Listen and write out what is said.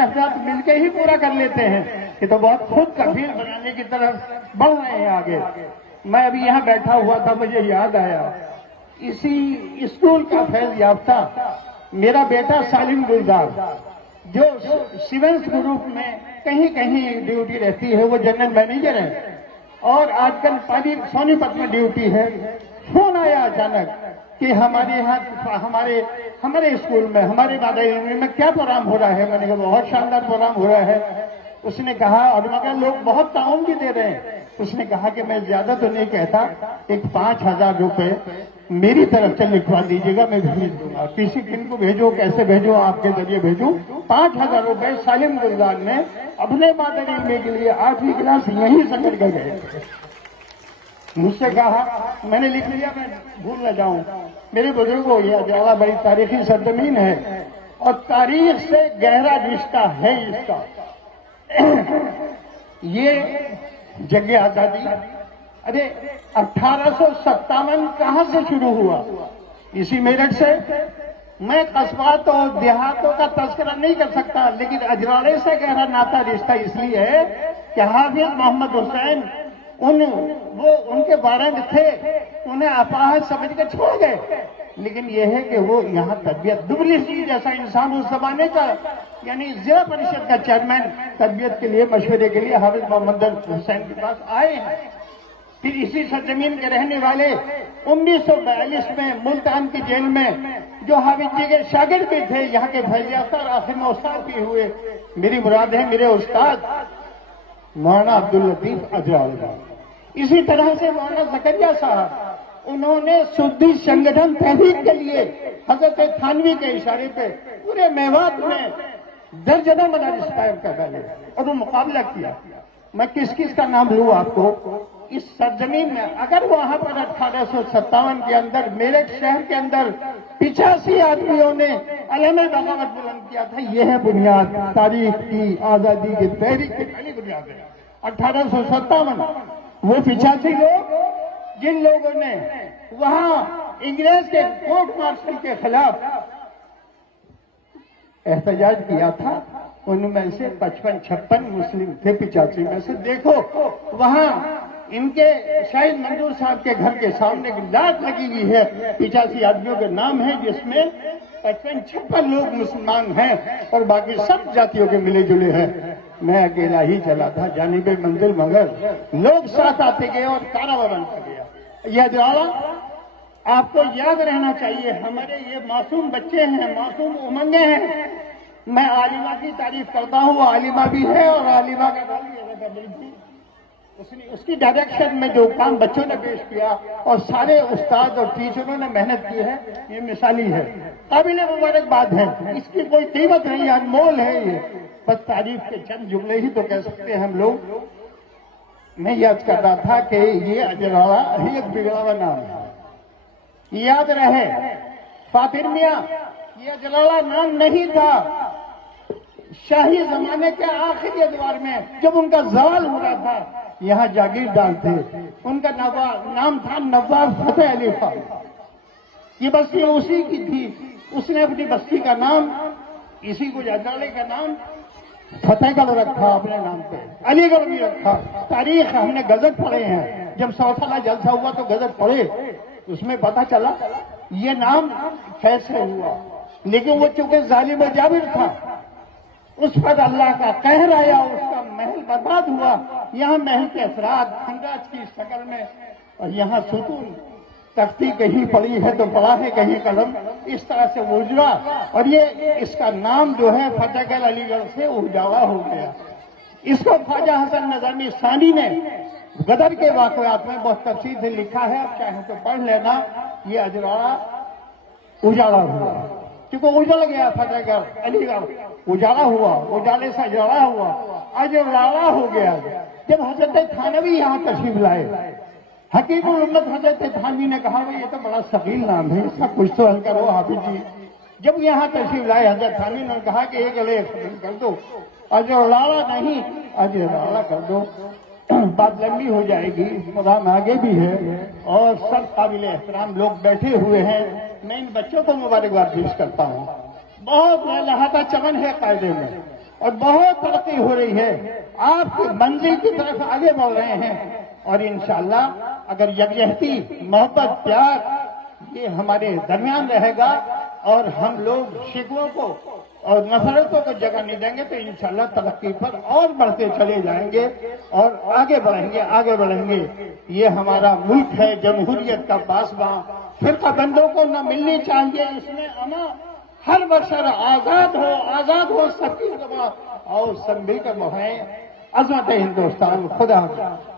چند افراد مل کے ہی پورا کر لیتے ہیں، یہ تو بہت خود کفیل بنانے کی طرف بڑھ رہے ہیں آگے۔ میں ابھی یہاں بیٹھا ہوا تھا، مجھے یاد آیا اسی اسکول کا فیض یافتہ میرا بیٹا سالم گلزار، جو سیونس گروپ میں کہیں کہیں ڈیوٹی رہتی ہے، وہ جنرل مینیجر ہے اور آج کل سونی پت میں ڈیوٹی ہے۔ فون آیا اچانک کہ ہمارے یہاں ہمارے اسکول میں، ہمارے مادہ علمی میں کیا پروگرام ہو رہا ہے۔ میں نے کہا بہت شاندار پروگرام ہو رہا ہے۔ اس نے کہا، اور مگر لوگ بہت تعاون بھی دے رہے ہیں، اس نے کہا کہ میں زیادہ تو نہیں کہتا، ایک 5,000 روپے میری طرف سے لکھوا دیجیے گا، میں بھیج دوں گا۔ کسی کن کو بھیجو، کیسے بھیجو، آپ کے ذریعے بھیجوں۔ 5,000 روپے سالم گلزار نے اپنے مادہ علمی کے لیے 8ویں کلاس یہیں سے کر کے گئے۔ مجھ سے کہا، میں نے لکھ لیا، میں بھول نہ جاؤں۔ میرے بزرگوں، یہ جگہ بڑی تاریخی سرزمین ہے اور تاریخ سے گہرا رشتہ ہے اس کا۔ یہ جنگ آزادی 1857 کہاں سے شروع ہوا؟ اسی میرٹھ سے۔ میں قصبات اور دیہاتوں کا تذکرہ نہیں کر سکتا، لیکن اجراڑے سے گہرا ناتا رشتہ اس لیے ہے کہ حافظ محمد حسین ان کے وارنٹ تھے، انہیں اپاہج سمجھ کے چھوڑ گئے، لیکن یہ ہے کہ وہ یہاں تربیت، دبلی سی جیسا انسان اس زمانے کا، یعنی ضلع پریشد کا چیئرمین، تربیت کے لیے، مشورے کے لیے حافظ محمد حسین کے پاس آئے ہیں۔ پھر اسی سرزمین کے رہنے والے 1942 میں ملتان کی جیل میں جو حافظ جی کے شاگرد بھی تھے، یہاں کے فیض یافتہ اور آخر میں استاد بھی ہوئے، میری مراد ہے میرے استاد مولانا عبداللطیف اجراڑی۔ اسی طرح سے مولانا زکریا صاحب، انہوں نے سدھی سنگٹھن تحریک کے لیے حضرت تھانوی کے اشارے پہ پورے میوات میں درجنوں مدارس قائم کر ڈالے اور وہ مقابلہ کیا۔ میں کس کس کا نام لوں آپ کو؟ اس سرزمین میں اگر وہاں پر 1857 کے اندر میرٹھ شہر کے اندر 85 آدمیوں نے علم بغاوت بلند کیا تھا، یہ ہے بنیاد تاریخ کی، آزادی کی تحریک کی پہلی بنیاد ہے 1857۔ وہ 85 لوگ جن لوگوں نے وہاں انگریز کے کورٹ مارشل کے خلاف احتجاج کیا تھا، ان میں سے 55-56 مسلم تھے 85 میں سے۔ دیکھو وہاں ان کے شاہد منظور صاحب کے گھر کے سامنے ایک لاٹ لگی ہوئی ہے، 85 آدمیوں کے نام ہیں، جس میں 55-56 لوگ مسلمان ہیں اور باقی سب جاتیوں کے ملے جلے ہیں۔ میں اکیلا ہی چلا تھا جانب منزل، مگر لوگ ساتھ آتے گئے اور کارواں بنتا گیا۔ یہ اجراڑا آپ کو یاد رہنا چاہیے، ہمارے یہ معصوم بچے ہیں، معصوم امنگیں ہیں۔ میں عالمہ کی تعریف کرتا ہوں، وہ عالمہ بھی ہے اور عالمہ کا نام بھی اس کی ڈائریکشن میں جو کام بچوں نے پیش کیا اور سارے استاد اور ٹیچروں نے محنت کی ہے، یہ مثالی ہے، قابل مبارکباد ہے، اس کی کوئی قیمت نہیں، انمول ہے یہ۔ بس تعریف کے چند جملے ہی تو کہہ سکتے ہیں ہم لوگ۔ میں یاد کر رہا تھا کہ یہ اجراڑا ہی ایک بگڑا ہوا نام ہے، یاد رہے۔ فاتر میاں، یہ اجراڑا نام نہیں تھا۔ شاہی زمانے کے آخری ادوار میں جب ان کا زوال ہو رہا تھا، یہاں جاگیردار تھے، ان کا نام تھا نواب فتح علی خان۔ یہ بستی اسی کی تھی، اس نے اپنی بستی کا نام، اسی کو اجراڑے کا نام فتح گڑھ رکھا اپنے نام پہ، علی گڑھ بھی رکھا۔ تاریخ ہم نے غزل پڑھے ہیں، جب 100 سالہ جلسہ ہوا تو غزل پڑھے، اس میں پتا چلا یہ نام کیسے ہوا، لیکن وہ چونکہ ظالم و جابر تھا، اس پر اللہ کا قہر آیا، اس کا محل برباد ہوا۔ یہاں محل کے اثرات خنجر کی شکل میں، اور یہاں ستون تختی کہیں پڑی ہے تو پڑا ہے، کہیں قلم، اس طرح سے اجڑا، اور یہ اس کا نام جو ہے فتح گڑھ علی گڑھ سے اجاڑا ہو گیا۔ اس کو خواجہ حسن نظامی ثانی نے غدر کے واقعات میں بہت تفصیل سے لکھا ہے، آپ چاہیں تو پڑھ لینا۔ یہ اجراڑا اجاڑا ہوا، کیونکہ اجڑ گیا فتح گڑھ علی گڑھ، اجاڑا ہوا، اجالے سے اجاڑا ہوا، اجراڑا ہو گیا۔ جب حضرت تھانوی یہاں تشریف لائے، حقیق الامت حضرت تھانوی نے کہا یہ تو بڑا ثقیل نام ہے، اس کا کچھ تو حل کرو حافظ جی۔ جب یہاں تشریف لائے حضرت تھانوی نے کہا کہ ایک علیہ کر دو، اجراڑا نہیں اجراڑا کر دو، بات لمبی ہو جائے گی، پروگرام آگے بھی ہے اور سب قابل احترام لوگ بیٹھے ہوئے ہیں۔ میں ان بچوں کو مبارکباد پیش کرتا ہوں، بہت لہذا چمن ہے قاعدے میں، اور بہت ترقی ہو رہی ہے، آپ کی منزل کی طرف آگے بڑھ رہے ہیں، اور انشاءاللہ اگر یکجہتی، محبت، پیار یہ ہمارے درمیان رہے گا اور ہم لوگ شکووں کو اور نفرتوں کو جگہ نہیں دیں گے تو انشاءاللہ ترقی پر اور بڑھتے چلے جائیں گے اور آگے بڑھیں گے، آگے بڑھیں گے۔ یہ ہمارا ملک ہے، جمہوریت کا پاسباں، فرقہ بندوں کو نہ ملنی چاہیے اس میں انا، ہر بشر آزاد ہو سب کی زبان، اور سب مل کر بڑھائیں عظمت ہندوستان۔ خدا حافظ۔